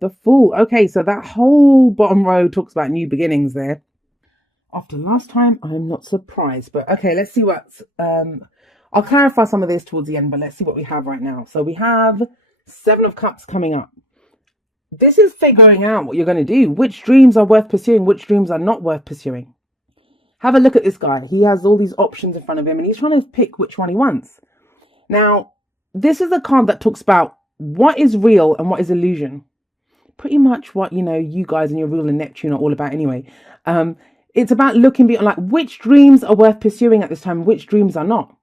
The Fool. Okay, so that whole bottom row talks about new beginnings there. After last time, I'm not surprised. But okay, let's see what's I'll clarify some of this towards the end, but let's see what we have right now. So we have Seven of Cups coming up. This is figuring out what you're going to do. Which dreams are worth pursuing, which dreams are not worth pursuing. Have a look at this guy. He has all these options in front of him and he's trying to pick which one he wants. Now, this is a card that talks about what is real and what is illusion. Pretty much what, you guys and your ruler Neptune are all about anyway. It's about looking beyond, like, which dreams are worth pursuing at this time, which dreams are not.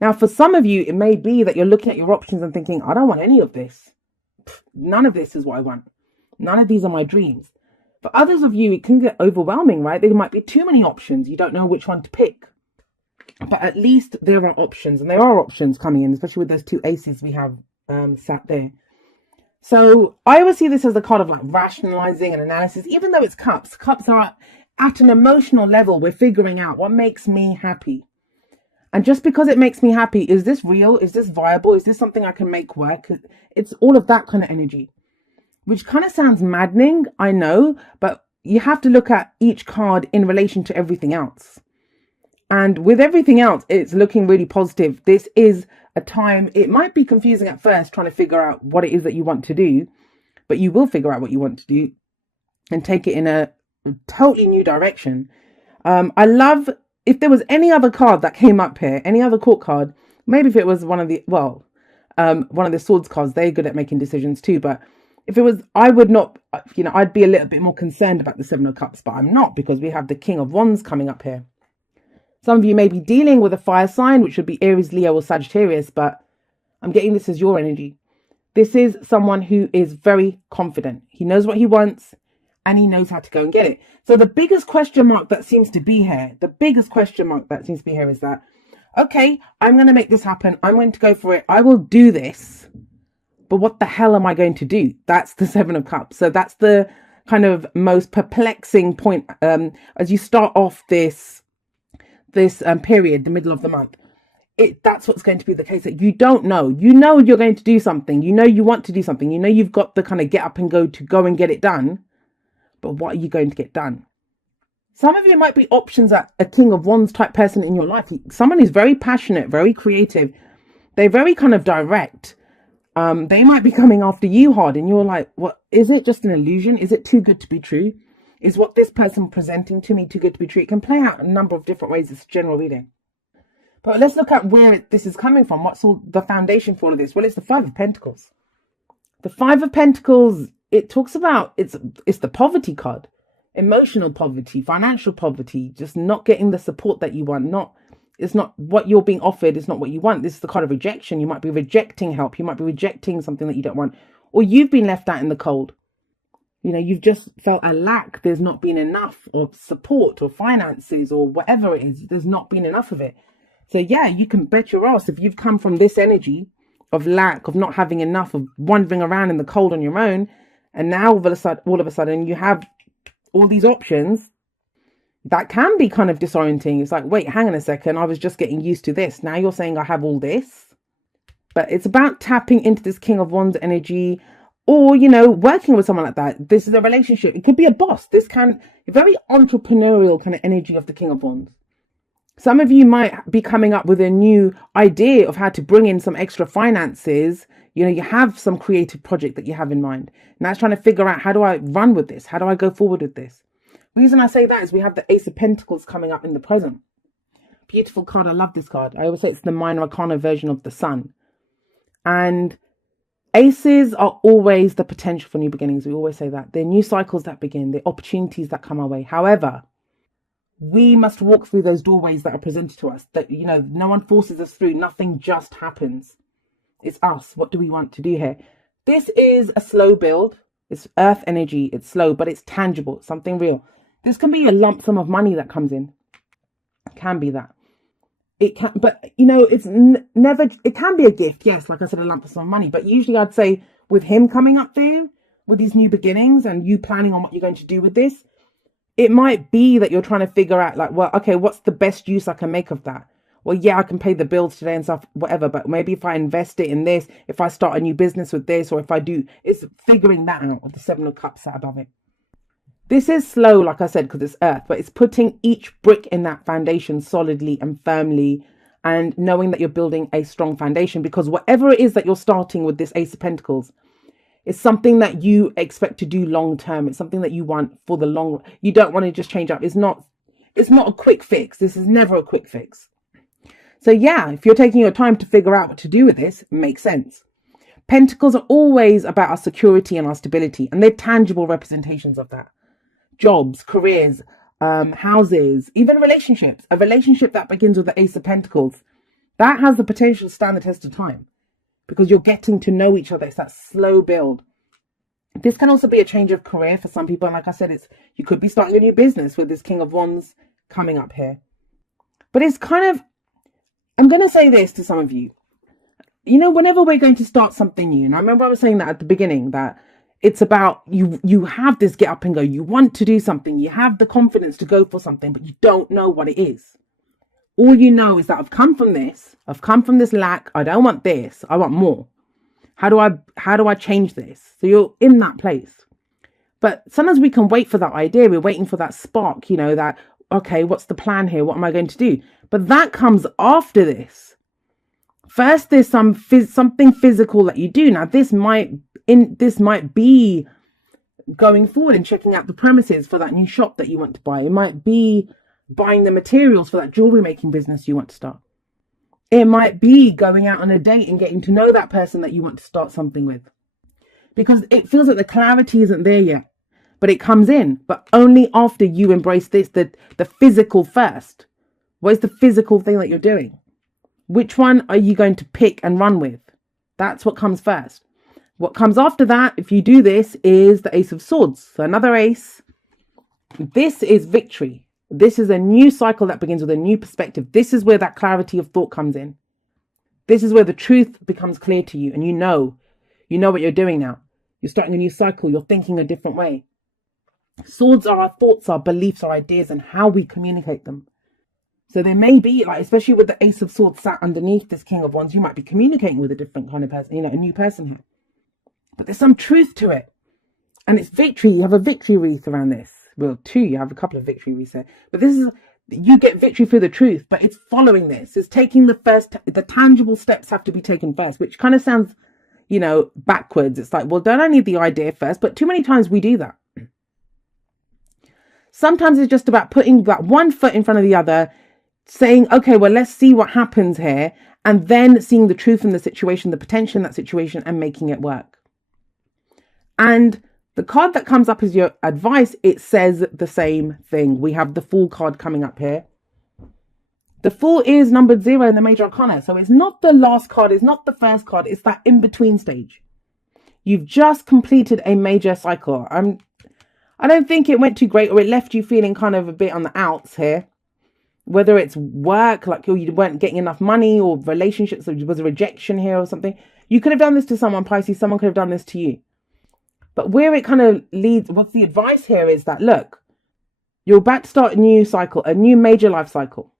Now, for some of you, it may be that you're looking at your options and thinking, I don't want any of this. None of this is what I want. None of these are my dreams. For others of you, it can get overwhelming, right? There might be too many options. You don't know which one to pick. But at least there are options, and there are options coming in, especially with those two aces we have sat there. So I always see this as a card of like rationalizing and analysis, even though it's cups. Cups are at an emotional level. We're figuring out what makes me happy. And just because it makes me happy, is this real? Is this viable? Is this something I can make work? It's all of that kind of energy, which kind of sounds maddening, I know, but you have to look at each card in relation to everything else. And with everything else, it's looking really positive. This is a time, it might be confusing at first trying to figure out what it is that you want to do, but you will figure out what you want to do and take it in a totally new direction. I love, if there was any other card that came up here, any other court card, maybe if it was one of the swords cards, they're good at making decisions too. But if it was, I would not, I'd be a little bit more concerned about the Seven of Cups, but I'm not, because we have the King of Wands coming up here. Some of you may be dealing with a fire sign, which would be Aries, Leo, or Sagittarius, but I'm getting this as your energy. This is someone who is very confident. He knows what he wants and he knows how to go and get it. So the biggest question mark that seems to be here, is that, okay, I'm going to make this happen. I'm going to go for it. I will do this. But what the hell am I going to do? That's the Seven of Cups. So that's the kind of most perplexing point as you start off this period, the middle of the month. That's what's going to be the case, that you don't know. You know you're going to do something. You know you want to do something. You know you've got the kind of get up and go to go and get it done. But what are you going to get done? Some of you might be options at a King of Wands type person in your life. Someone who's very passionate, very creative. They're very kind of direct. They might be coming after you hard and you're like, what, is it just an illusion? Is it too good to be true? Is what this person presenting to me too good to be true? It can play out a number of different ways. It's a general reading. But let's look at where this is coming from. What's all the foundation for all of this? Well, it's the Five of Pentacles. The Five of Pentacles, it talks about, it's the poverty card. Emotional poverty, financial poverty, just not getting the support that you want. It's not what you're being offered. It's not what you want. This is the kind of rejection. You might be rejecting help. You might be rejecting something that you don't want. Or you've been left out in the cold. You've just felt a lack. There's not been enough of support or finances or whatever it is. There's not been enough of it. So yeah, you can bet your ass if you've come from this energy of lack, of not having enough, of wandering around in the cold on your own. And now all of a sudden you have all these options. That can be kind of disorienting. It's like, wait, hang on a second. I was just getting used to this. Now you're saying I have all this. But it's about tapping into this King of Wands energy. Or, working with someone like that. This is a relationship. It could be a boss. This can a very entrepreneurial kind of energy of the King of Wands. Some of you might be coming up with a new idea of how to bring in some extra finances. You have some creative project that you have in mind. And that's trying to figure out, how do I run with this? How do I go forward with this? The reason I say that is we have the Ace of Pentacles coming up in the present. Beautiful card. I love this card. I always say it's the minor arcana version of the sun. And aces are always the potential for new beginnings. We always say that. They're new cycles that begin. They're opportunities that come our way. However, we must walk through those doorways that are presented to us. That, no one forces us through. Nothing just happens. It's us. What do we want to do here? This is a slow build. It's earth energy. It's slow, but it's tangible. It's something real. This can be a lump sum of money that comes in. It can be that. It can, but it's never, it can be a gift. Yes, like I said, a lump sum of money. But usually I'd say with him coming up there with these new beginnings and you planning on what you're going to do with this, it might be that you're trying to figure out like, well, okay, what's the best use I can make of that? well, yeah, I can pay the bills today and stuff, whatever, but maybe if I invest it in this, if I start a new business with this, or if I do, it's figuring that out with the Seven of Cups sat above it. This is slow, like I said, because it's earth, but it's putting each brick in that foundation solidly and firmly, and knowing that you're building a strong foundation, because whatever it is that you're starting with this Ace of Pentacles, it's something that you expect to do long term. It's something that you want for the long. You don't want to just change up. It's not a quick fix. This is never a quick fix. So yeah, if you're taking your time to figure out what to do with this, it makes sense. Pentacles are always about our security and our stability, and they're tangible representations of that. Jobs, careers, houses, even relationships. A relationship that begins with the Ace of Pentacles, that has the potential to stand the test of time, because you're getting to know each other. It's that slow build. This can also be a change of career for some people. And like I said, you could be starting a new business with this King of Wands coming up here. But it's kind of, I'm going to say this to some of you. You know, whenever we're going to start something new, and I remember I was saying that at the beginning, that it's about you have this get up and go. You want to do something. You have the confidence to go for something, but you don't know what it is. All you know is that I've come from this. I've come from this lack. I don't want this. I want more. How do I change this? So you're in that place. But sometimes we can wait for that idea. We're waiting for that spark, you know, that, okay, what's the plan here? What am I going to do? But that comes after this. First, there's something physical that you do. Now, this might be going forward and checking out the premises for that new shop that you want to buy. It might be buying the materials for that jewelry making business you want to start. It might be going out on a date and getting to know that person that you want to start something with. Because it feels like the clarity isn't there yet, but it comes in, but only after you embrace this, the physical first. What is the physical thing that you're doing? Which one are you going to pick and run with? That's what comes first. What comes after that, if you do this, is the Ace of Swords. So another ace. This is victory. This is a new cycle that begins with a new perspective. This is where that clarity of thought comes in. This is where the truth becomes clear to you, and you know what you're doing now. You're starting a new cycle. You're thinking a different way. Swords are our thoughts, our beliefs, our ideas, and how we communicate them. So there may be, like, especially with the Ace of Swords sat underneath this King of Wands, you might be communicating with a different kind of person, you know, a new person here. But there's some truth to it. And it's victory. You have a victory wreath around this. Well, you have a couple of victory wreaths there. But this is, you get victory through the truth, but it's following this. It's taking the tangible steps have to be taken first, which kind of sounds, you know, backwards. It's like, well, don't I need the idea first? But too many times we do that. Sometimes it's just about putting that one foot in front of the other, saying, okay, well, let's see what happens here. And then seeing the truth in the situation, the potential in that situation, and making it work. And the card that comes up as your advice, it says the same thing. We have the Fool card coming up here. The Fool is numbered 0 in the Major Arcana. So it's not the last card. It's not the first card. It's that in-between stage. You've just completed a major cycle. I don't think it went too great, or it left you feeling kind of a bit on the outs here. Whether it's work, like you weren't getting enough money, or relationships, or there was a rejection here or something. You could have done this to someone, Pisces. Someone could have done this to you. But where it kind of leads, what's the advice here is that, look, you're about to start a new cycle, a new major life cycle.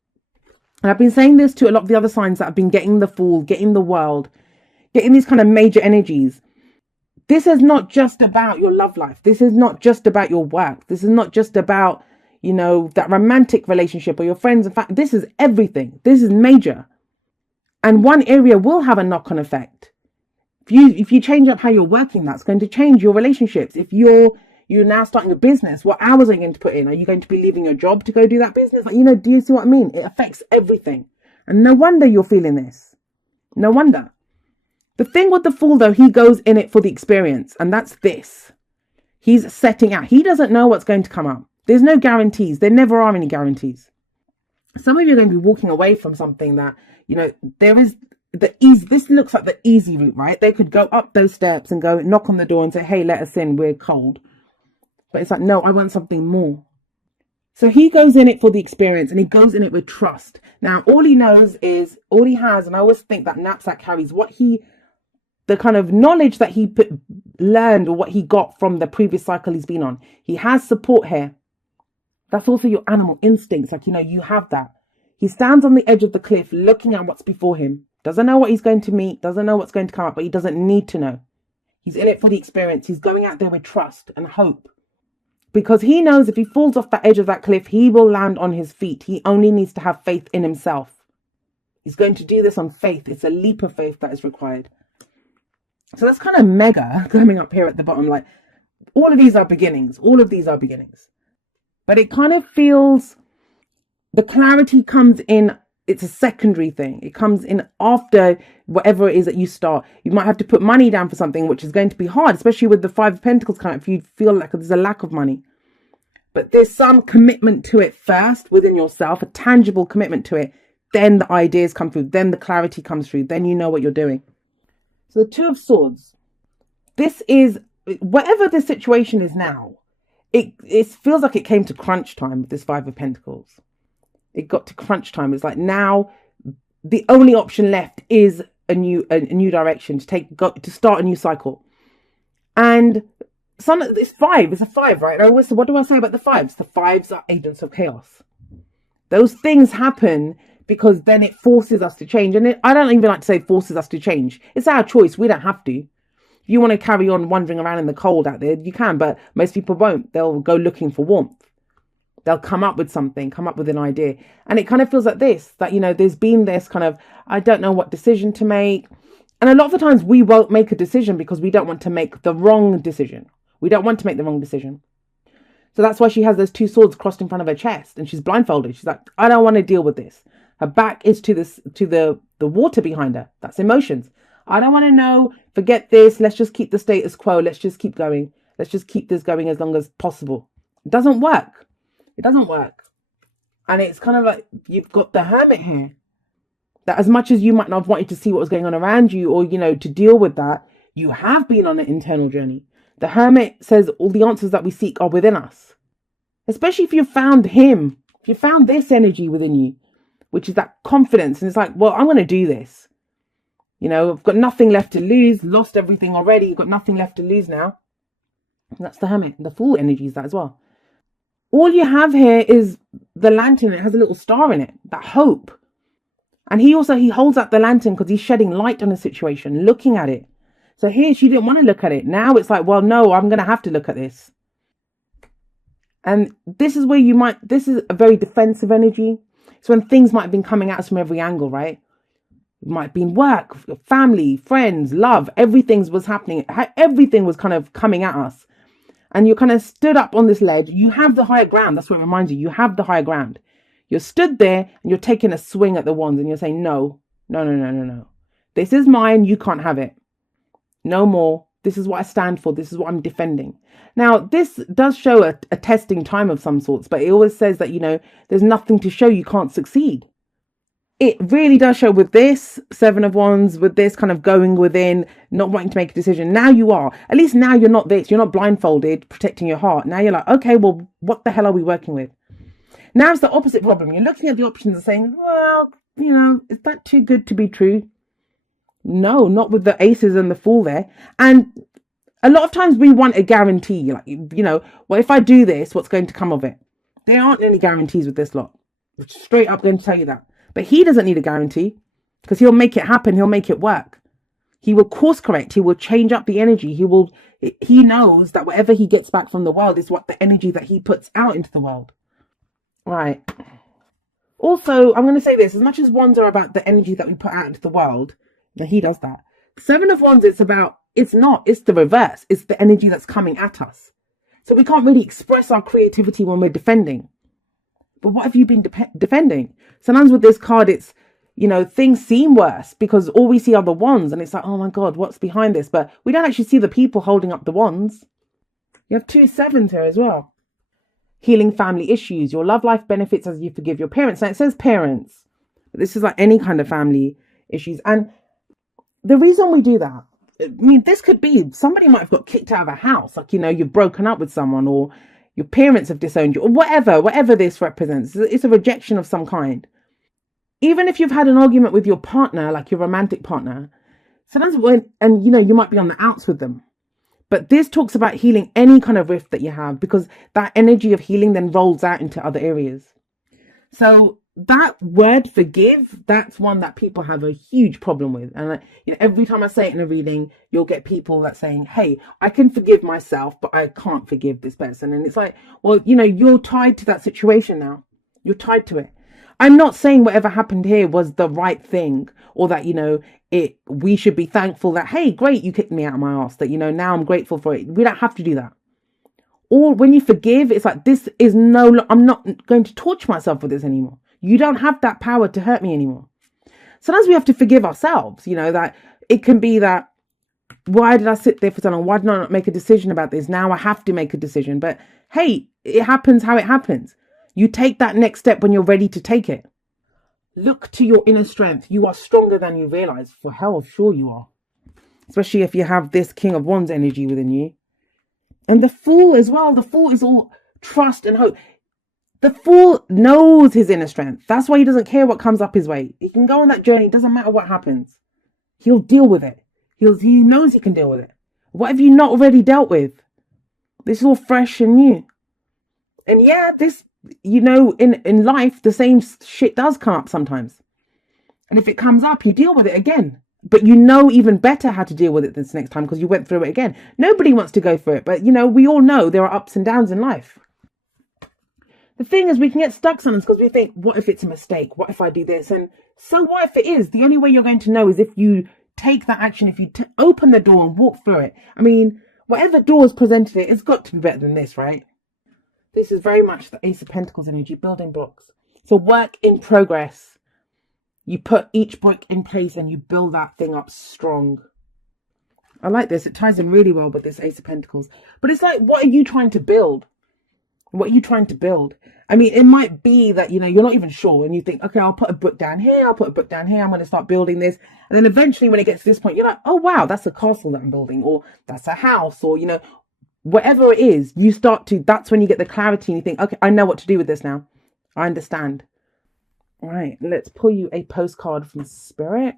And I've been saying this to a lot of the other signs that have been getting the Fool, getting the World, getting these kind of major energies. This is not just about your love life. This is not just about your work. This is not just about, you know, that romantic relationship or your friends. In fact, this is everything. This is major. And one area will have a knock-on effect. If you change up how you're working, that's going to change your relationships. If you're now starting a business, what hours are you going to put in? Are you going to be leaving your job to go do that business? Like, you know, do you see what I mean? It affects everything. And no wonder you're feeling this. No wonder. The thing with the Fool, though, he goes in it for the experience. And that's this. He's setting out. He doesn't know what's going to come up. There's no guarantees. There never are any guarantees. Some of you are going to be walking away from something that, you know, there is the easy. This looks like the easy route, right? They could go up those steps and go knock on the door and say, hey, let us in. We're cold. But it's like, no, I want something more. So he goes in it for the experience, and he goes in it with trust. Now, all he knows is all he has. And I always think that knapsack carries the kind of knowledge that he learned, or what he got from the previous cycle he's been on. He has support here. That's also your animal instincts. Like, you know, you have that. He stands on the edge of the cliff looking at what's before him. Doesn't know what he's going to meet, doesn't know what's going to come up, but he doesn't need to know. He's in it for the experience. He's going out there with trust and hope. Because he knows if he falls off the edge of that cliff, he will land on his feet. He only needs to have faith in himself. He's going to do this on faith. It's a leap of faith that is required. So that's kind of mega coming up here at the bottom. Like, all of these are beginnings. All of these are beginnings. But it kind of feels, the clarity comes in, it's a secondary thing. It comes in after whatever it is that you start. You might have to put money down for something, which is going to be hard, especially with the Five of Pentacles coming up, if you feel like there's a lack of money. But there's some commitment to it first within yourself, a tangible commitment to it. Then the ideas come through. Then the clarity comes through. Then you know what you're doing. So the Two of Swords. This is, whatever the situation is now, it feels like it came to crunch time with this Five of Pentacles. It got to crunch time. It's like now the only option left is a new direction to start a new cycle. And it's five. It's a five, right? What do I say about the fives? The fives are agents of chaos. Those things happen because then it forces us to change. And I don't even like to say forces us to change. It's our choice. We don't have to. If you want to carry on wandering around in the cold out there, you can, but most people won't. They'll go looking for warmth. They'll come up with something, come up with an idea. And it kind of feels like this, that, there's been this kind of, I don't know what decision to make. And a lot of the times we won't make a decision because we don't want to make the wrong decision. We don't want to make the wrong decision. So that's why she has those two swords crossed in front of her chest and she's blindfolded. She's like, I don't want to deal with this. Her back is to the water behind her. That's emotions. I don't want to know. Forget this. Let's just keep the status quo. Let's just keep going. Let's just keep this going as long as possible. It doesn't work. It doesn't work. And it's kind of like you've got the Hermit here. That as much as you might not have wanted to see what was going on around you or, to deal with that, you have been on an internal journey. The Hermit says all the answers that we seek are within us. Especially if you found him. If you found this energy within you, which is that confidence. And it's like, well, I'm going to do this. I've got nothing left to lose. Lost everything already. You've got nothing left to lose now. And that's the Hermit. The Fool energy is that as well. All you have here is the lantern. It has a little star in it. That hope. And he holds up the lantern because he's shedding light on the situation, looking at it. So here she didn't want to look at it. Now it's like, well, no, I'm going to have to look at this. And this is where this is a very defensive energy. It's when things might have been coming at us from every angle, right? It might have been work, family, friends, love. Everything was happening. Everything was kind of coming at us. And you're kind of stood up on this ledge. You have the higher ground. That's what it reminds you. You have the higher ground. You're stood there and you're taking a swing at the wands and you're saying, no. This is mine. You can't have it. No more. This is what I stand for. This is what I'm defending. Now, this does show a testing time of some sorts, but it always says that, there's nothing to show you can't succeed. It really does show with this Seven of Wands, with this kind of going within, not wanting to make a decision. Now you are. At least now you're not this. You're not blindfolded, protecting your heart. Now you're like, okay, well, what the hell are we working with? Now it's the opposite problem. You're looking at the options and saying, well, is that too good to be true? No, not with the aces and the Fool there. And a lot of times we want a guarantee. Like, well, if I do this, what's going to come of it? There aren't any guarantees with this lot. Straight up going to tell you that. But he doesn't need a guarantee because he'll make it happen. He'll make it work. He will course correct. He will change up the energy. He knows that whatever he gets back from the world is what the energy that he puts out into the world. Right. Also, I'm going to say this. As much as wands are about the energy that we put out into the world, that he does that. Seven of Wands, it's the reverse. It's the energy that's coming at us. So we can't really express our creativity when we're defending. But what have you been defending? Sometimes with this card, it's, things seem worse because all we see are the wands and it's like, oh my God, what's behind this? But we don't actually see the people holding up the wands. You have 2 sevens here as well. Healing family issues. Your love life benefits as you forgive your parents. Now it says parents, but this is like any kind of family issues. And the reason we do that, this could be somebody might have got kicked out of a house. Like, you've broken up with someone or your parents have disowned you or whatever this represents. It's a rejection of some kind. Even if you've had an argument with your partner, like your romantic partner, sometimes you might be on the outs with them. But this talks about healing any kind of rift that you have because that energy of healing then rolls out into other areas. So that word forgive, that's one that people have a huge problem with. And every time I say it in a reading, you'll get people that saying, hey, I can forgive myself, but I can't forgive this person. And it's like, well, you're tied to that situation now. You're tied to it. I'm not saying whatever happened here was the right thing, or that, we should be thankful that, hey, great, you kicked me out of my ass, that, now I'm grateful for it. We don't have to do that. Or when you forgive, it's like, I'm not going to torture myself with this anymore. You don't have that power to hurt me anymore. Sometimes we have to forgive ourselves, that it can be that, why did I sit there for so long? Why did I not make a decision about this? Now I have to make a decision. But hey, it happens how it happens. You take that next step when you're ready to take it. Look to your inner strength. You are stronger than you realize. For hell, sure you are. Especially if you have this King of Wands energy within you. And the Fool as well. The Fool is all trust and hope. The Fool knows his inner strength. That's why he doesn't care what comes up his way. He can go on that journey. It doesn't matter what happens. He'll deal with it. He knows he can deal with it. What have you not already dealt with? This is all fresh and new. And yeah, this, in life, the same shit does come up sometimes. And if it comes up, you deal with it again. But even better how to deal with it this next time because you went through it again. Nobody wants to go through it. But, we all know there are ups and downs in life. The thing is, we can get stuck sometimes because we think, what if it's a mistake? What if I do this? And so what if it is? The only way you're going to know is if you take that action, if you open the door and walk through it. I mean, whatever door is presented it, it's got to be better than this, right? This is very much the Ace of Pentacles energy, building blocks. So work in progress. You put each brick in place and you build that thing up strong. I like this. It ties in really well with this Ace of Pentacles. But it's like, what are you trying to build? What are you trying to build? I mean, it might be that, you're not even sure and you think, okay, I'll put a brick down here. I'll put a brick down here. I'm going to start building this. And then eventually when it gets to this point, you're like, oh, wow, that's a castle that I'm building, or that's a house, or, whatever it is, that's when you get the clarity and you think, okay, I know what to do with this now. I understand. All right, let's pull you a postcard from Spirit.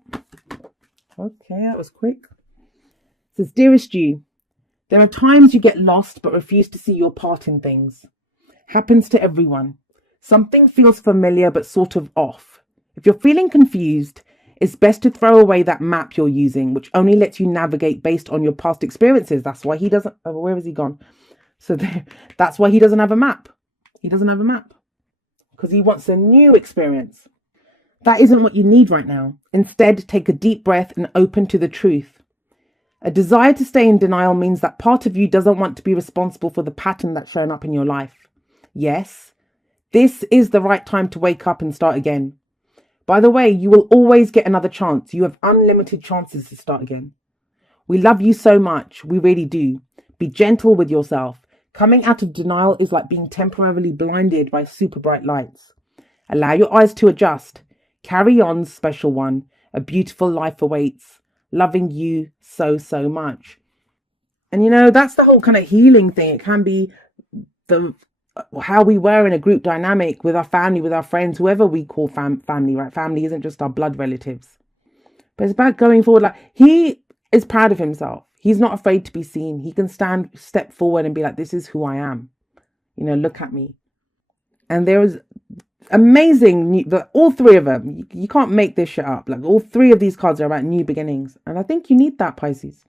Okay, that was quick. It says, dearest you, there are times you get lost but refuse to see your part in things. Happens to everyone. Something feels familiar but sort of off. If you're feeling confused, it's best to throw away that map you're using, which only lets you navigate based on your past experiences. That's why he doesn't... Oh, where has he gone? So that's why he doesn't have a map. He doesn't have a map. Because he wants a new experience. That isn't what you need right now. Instead, take a deep breath and open to the truth. A desire to stay in denial means that part of you doesn't want to be responsible for the pattern that's shown up in your life. Yes, this is the right time to wake up and start again. By the way, you will always get another chance. You have unlimited chances to start again. We love you so much. We really do. Be gentle with yourself. Coming out of denial is like being temporarily blinded by super bright lights. Allow your eyes to adjust. Carry on, special one. A beautiful life awaits. Loving you so, so much. And that's the whole kind of healing thing. It can be how we were in a group dynamic with our family, with our friends, whoever we call family, right? Family isn't just our blood relatives. But it's about going forward. Like, he is proud of himself. He's not afraid to be seen. He can step forward and be like, this is who I am. Look at me. And there is amazing, all three of them. You can't make this shit up. Like, all three of these cards are about new beginnings. And I think you need that, Pisces.